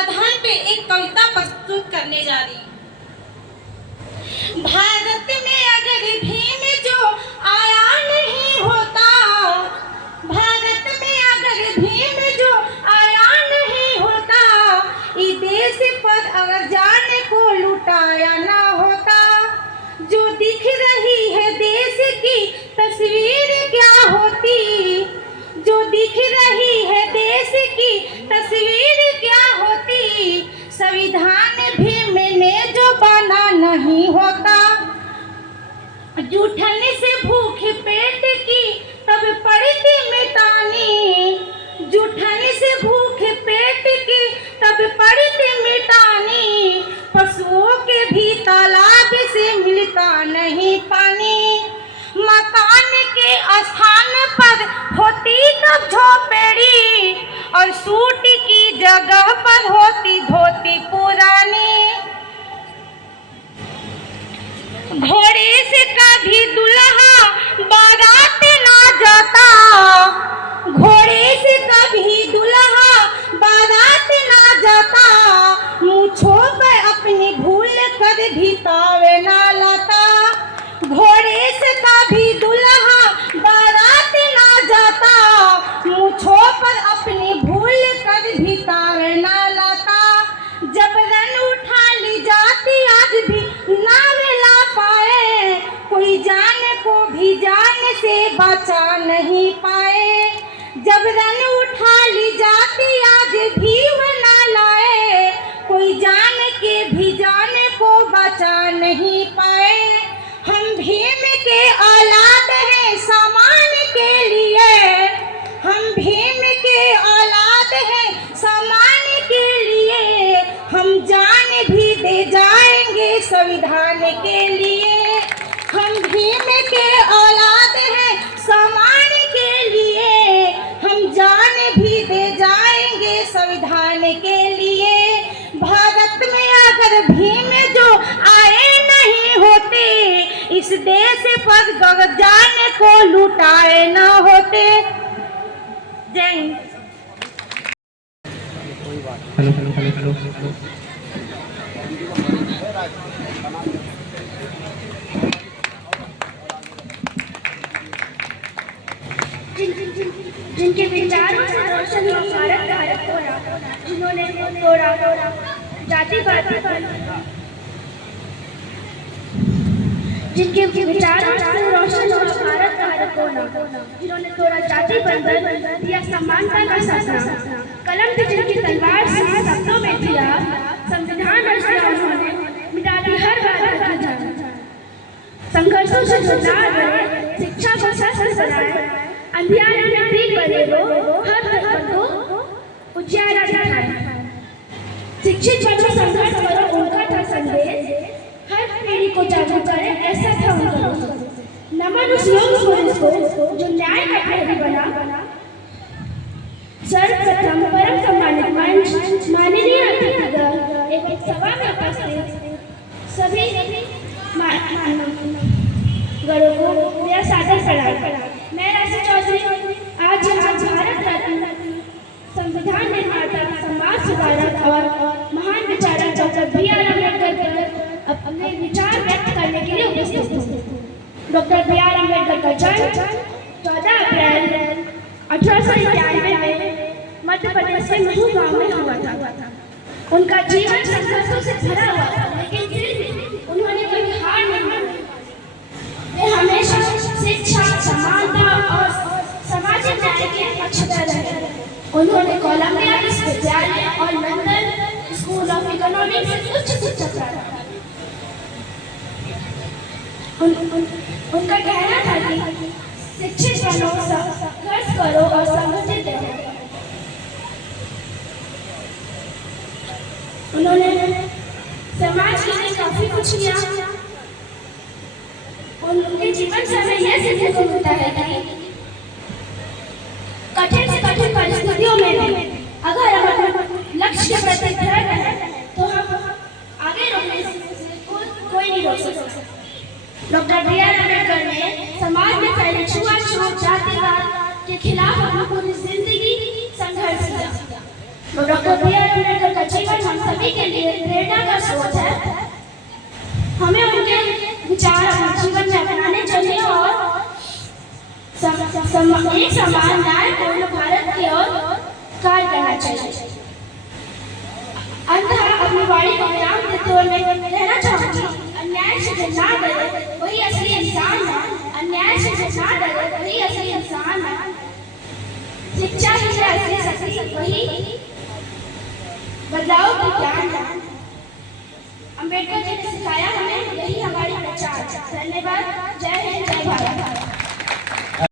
प्रावधान पे एक कविता प्रस्तुत करने जा रही हूँ। भारत में अगर भीम जो आया नहीं होता, भारत में अगर भीम जो आया नहीं होता, इस देश पर अगर जाने को लुटाया ना होता। जो दिख रही है देश की तस्वीर क्या होती, जो दिख रही है देश की तस्वीर क्या होती, संविधान भीम ने जो बना नहीं होता। जूठन से भूख पेट की तब पड़ती मिटानी, जूठन से भूख पेट की तब पड़ती मिटानी, पशुओं के भी तालाब से मिलता नहीं पानी। मकान के स्थान पर होती तब झोपड़ी, और सूट की जगह पर होती धोती पुरानी। घोड़े से कभी दुल्हा बारात ना जाता, घोड़े से कभी दुल्हा बारात ना जाता, मूंछों पर अपनी भूल कर भी तावे ना लाता। घोड़े से कभी दुल्हा बारात ना जाता, मूंछों पर अपनी भूल कर भी तावे ना लाता। जबरन उठा ली जाती आज भी ना मिला पाए, कोई जान को भी जान से बचा नहीं पाए। जबरन उठा ली जाती आज भी वह ना लाए, कोई जान के भी जान को बचा नहीं पाए। हम भीम के औलाद हैं सामान के लिए, हम भीम के औलाद हैं सामान के लिए, हम जान भी दे जाएंगे संविधान के लिए। हम भीम के औलाद हैं सामान के लिए, हम जान भी दे जाएंगे संविधान के लिए। भारत में अगर भीम जो आए नहीं होते, इस देश पर गगन को लुटाए ना होते। जय Hind. Hello hello hello hello जिनके विचारों से रोशन हुआ भारत तोड़ा, जिन्होंने तोड़ा जातिवाद, जिनके विचारों से रोशन हुआ भारत तोड़ा, जिन्होंने तोड़ा जाति बंधन, दिया समानता का सपना। कलम थी जिनकी तलवार से शब्दों में दिया संविधान रचना, उन्होंने मिटा दी हर बाधा की जान। संघर्षों से जुड़ा रहे, शिक्षा को शस्त्र बनाए, अंधियारे में दीप बने वो, हर धर्म को उजियारा दिखाए। शिक्षित बनो, संघर्ष करो, उनका था संदेश, हर पीढ़ी को जागरूक करे, ऐसा था उनका। नमन उस लोक पुरुष को जो न्याय का प्रहरी बना। सर्वप्रथम परम सम्मानित मंच माननीय अतिथिगण एवं सभा में उपस्थित सभी गणों को मेरा सादर प्रणाम। मैं राशि चौधरी आज यहाँ भारत रत्न संविधान निर्माता, समाज सुधारक और महान विचारक डॉक्टर B.R. अम्बेडकर पर अपने विचार व्यक्त करने के लिए उपस्थित हूँ। Doctor B.R. अम्बेडकर का जन्म 14 अप्रैल 1891 में मध्य प्रदेश के महू गांव में हुआ था। उनका जीवन संघर्षों से भरा हुआ था, लेकिन फिर भी उन्होंने कभी हार नहीं मानी। वे हमेशा शिक्षा, समानता और सामाजिक न्याय के पक्षधर रहे। उन्होंने कोलंबिया विश्वविद्यालय और लंदन स्कूल ऑफ इकोनॉमिक्स से उच्च शिक्षा प्राप्त की। उनका कहना था कि शिक्षित बनो, संघर्ष करो और संगठित रहो। उन्होंने समाज के लिए काफी कुछ किया। उनके जीवन से हमें यह सीखने को मिलता है कि कठिन से कठिन परिस्थितियों में भी अगर हम अपने लक्ष्य के प्रति दृढ़ हैं, तो हम आगे रोकने से कोई नहीं रोक सकता। Doctor B.R. अम्बेडकर ने समाज में फैले छुआछूत, जातिवाद के खिलाफ अपनी पूरी जिंदगी संघर्ष किया। Doctor B.R. अम्बेडकर का जीवन सभी के लिए प्रेरणा का स्रोत है। हमें उनके विचार अपने जीवन में अपनाने चाहिए और एक समान न्यायपूर्ण भारत की ओर कार्य करना चाहिए। अंततः अपनी वाणी को विराम देते हुए मैं कहना चाहूंगी, अन्याय से जो ना डरे वही असली इंसान है। अन्याय से जो ना डरे वही असली इंसान है। शिक्षा ही है असली शक्ति, वही बदलाव का ज्ञान है। अम्बेडकर जी ने सिखाया हमें, यही हमारी पहचान। धन्यवाद। जय हिंद, जय भारत।